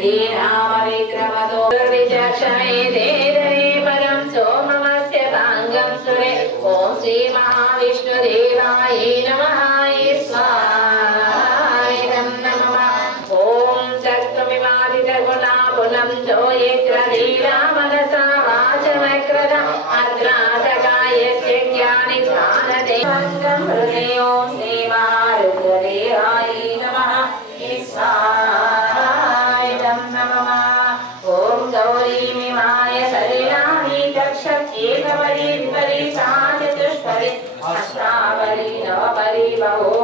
ते रामविक्रमदो विचक्षणे देदये परं सोममस्य भाङ्गं सुरे ॐ श्रीमहाविष्णुदेवाय नमः स्वायं नमः ॐ सर्वमिवादितगुणागुणं जो यक्रलीला मनसा वाचमक्रद अत्रासकायस्य ज्ञानिधानदे हृदयो श्रीमा शरीराणि चक्षत्येकवरी विपरी सा चतुष्परि अष्टावरी नवपरि बहो श्री